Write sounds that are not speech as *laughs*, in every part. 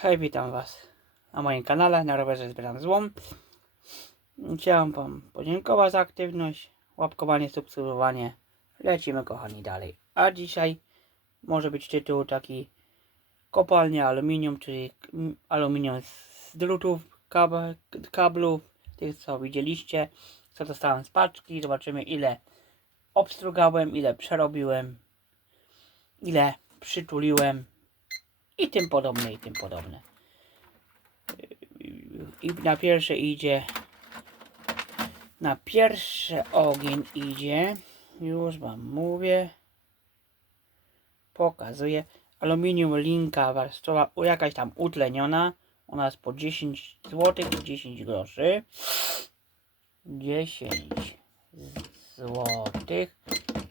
Hej, witam Was na moim kanale, na rowerze zbieram złom. Chciałem Wam podziękować za aktywność, łapkowanie, subskrybowanie. Lecimy kochani dalej. A dzisiaj może być tytuł taki kopalnia aluminium, czyli aluminium z drutów, kab kablów, tych co widzieliście, co dostałem z paczki. Zobaczymy ile obstrugałem, ile przerobiłem, ile przytuliłem i tym podobne, i tym podobne. I na pierwsze idzie, na pierwszy ogień idzie, już wam mówię, pokazuję, aluminium linka warstwowa, jakaś tam utleniona, ona jest po 10 zł i 10 groszy. 10 złotych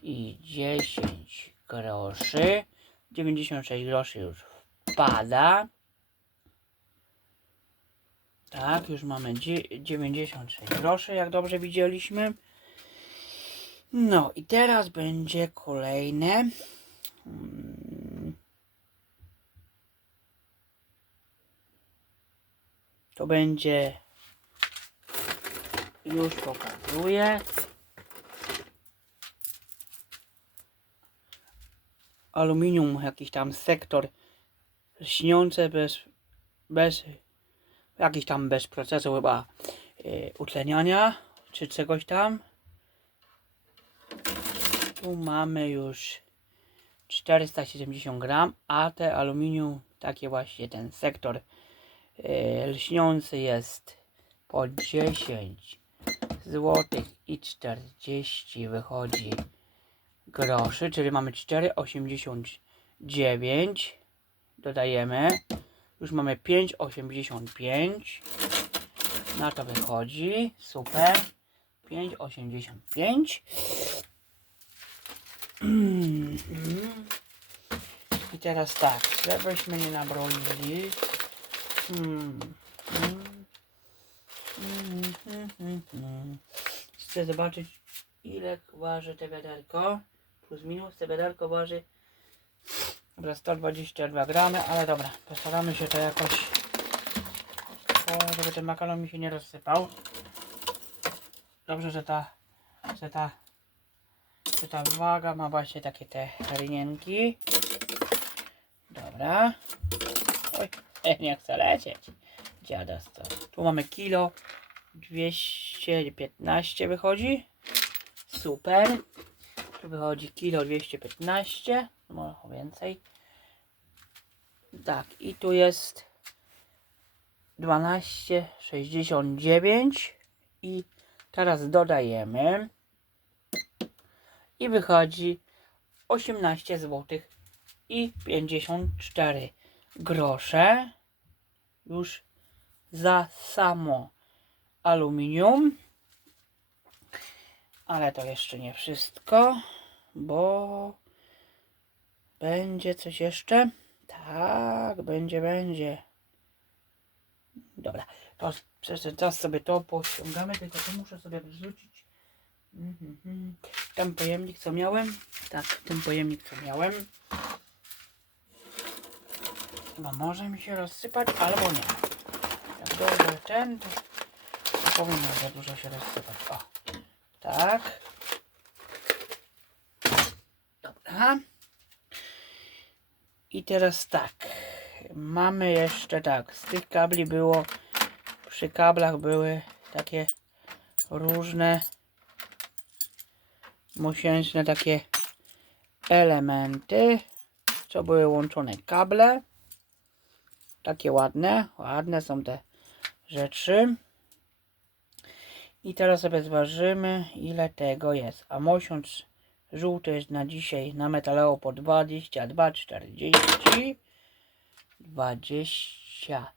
i 10 groszy. 96 groszy już wpada. Tak, już mamy dzie- 96 groszy, jak dobrze widzieliśmy. No i teraz będzie kolejne. Mm. To będzie. Już pokazuję. Aluminium, jakiś tam sektor lśniące bez, bez jakiś tam bez procesu chyba e, utleniania czy czegoś tam. Tu mamy już 470 gram, a te aluminium, takie właśnie ten sektor e, lśniący jest po 10 złotych i 40 wychodzi groszy, czyli mamy 4,89 dodajemy. Już mamy 5,85 na to wychodzi. Super. 5,85 Mm, mm. i teraz tak żebyśmy nie nabroili chcę zobaczyć ile waży te wiaderko. Plus minus te wiaderko waży Dobra, 122 gramy, ale dobra, postaramy się to jakoś, żeby ten makaron mi się nie rozsypał. Dobrze, że ta, że ta, że ta waga ma właśnie takie te rynienki. Dobra. Oj, *laughs* nie chcę lecieć. Dziadostwo. Tu mamy kilo 215 wychodzi. Super. Tu wychodzi kilo 215, może więcej. Tak, i tu jest 12,69 i teraz dodajemy i wychodzi 18 zł i 54 grosze już za samo aluminium. Ale to jeszcze nie wszystko, bo będzie coś jeszcze. Tak, będzie, będzie. Dobra, to przez ten czas sobie to pościągamy, tylko to muszę sobie wrzucić. Mhm, mhm. Ten pojemnik, co miałem? Tak, ten pojemnik, co miałem. Chyba może mi się rozsypać, albo nie. Jak dobrze ten, to, to powinno za dużo się rozsypać. O, tak. Dobra. I teraz tak. Mamy jeszcze tak. Z tych kabli było. Przy kablach były takie różne miesięczne takie elementy. Co były łączone kable. Takie ładne. Ładne są te rzeczy. I teraz sobie zważymy ile tego jest. A mosiąc żółty jest na dzisiaj na metaleo po 22, 40, 20,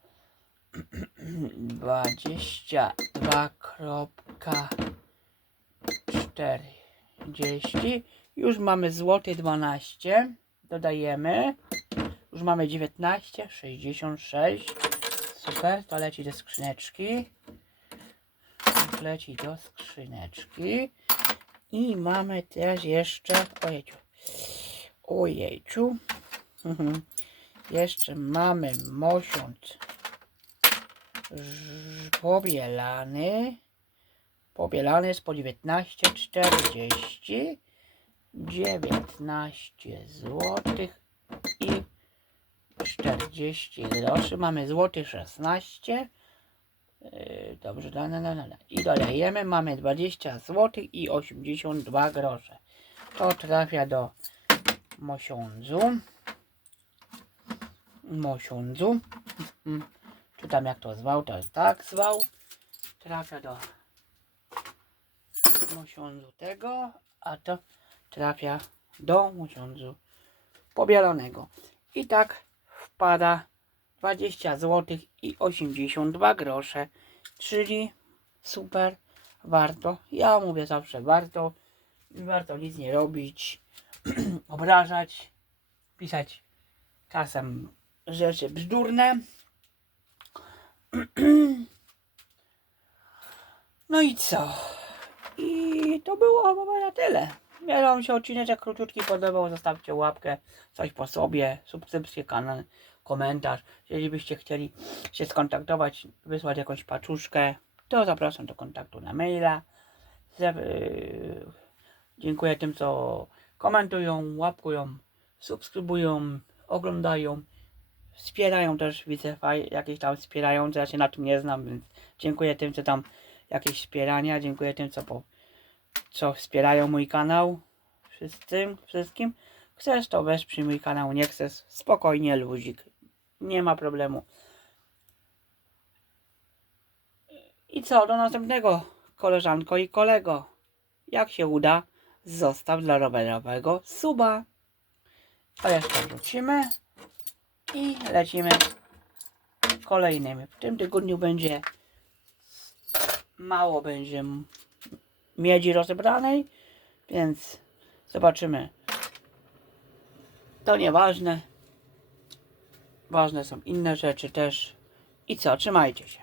22.40. Już mamy złoty 12. Dodajemy. Już mamy 19, 66. Super, to leci do skrzyneczki. Leci do skrzyneczki. I mamy teraz jeszcze. Ojejciu. Ojejciu. Mhm. Jeszcze mamy mosiąc pobielany. Pobielany jest po 19,40. 19 zł i 40 groszy. Mamy złoty 16. Yy, Dobrze, da, da, da, da. i dolejemy. Mamy 20 zł i 82 grosze. To trafia do mosiądzu. Mosiądzu. *laughs* Czy tam jak to zwał, to tak zwał. Trafia do mosiądzu tego, a to trafia do mosiądzu pobielonego. I tak wpada 20 zł i 82 grosze, czyli super, warto. Ja mówię zawsze warto, warto nic nie robić, *clears throat* obrażać, pisać czasem rzeczy bzdurne. *clears throat* No i co? I to było chyba na tyle. Wam się odcinek króciutki podobał, zostawcie łapkę, coś po sobie, subskrypcję kanał, komentarz. Jeżeli byście chcieli się skontaktować, wysłać jakąś paczuszkę, to zapraszam do kontaktu na maila. Yy, Dziękuję tym, co komentują, łapkują, subskrybują, oglądają. Wspierają też, widzę jakieś tam wspierają, ja się na tym nie znam, więc dziękuję tym, co tam jakieś wspierania, dziękuję tym, co po, co wspierają mój kanał. Wszystkim, wszystkim. Chcesz, to wesprzyj mój kanał, nie chcesz, spokojnie, luzik. Nie ma problemu. I co, do następnego, koleżanko i kolego. Jak się uda, zostaw dla rowerowego suba. A jeszcze wrócimy i lecimy kolejnymi. W tym tygodniu będzie mało będzie miedzi rozebranej, więc zobaczymy. To nieważne. Ważne są inne rzeczy też. I co, trzymajcie się.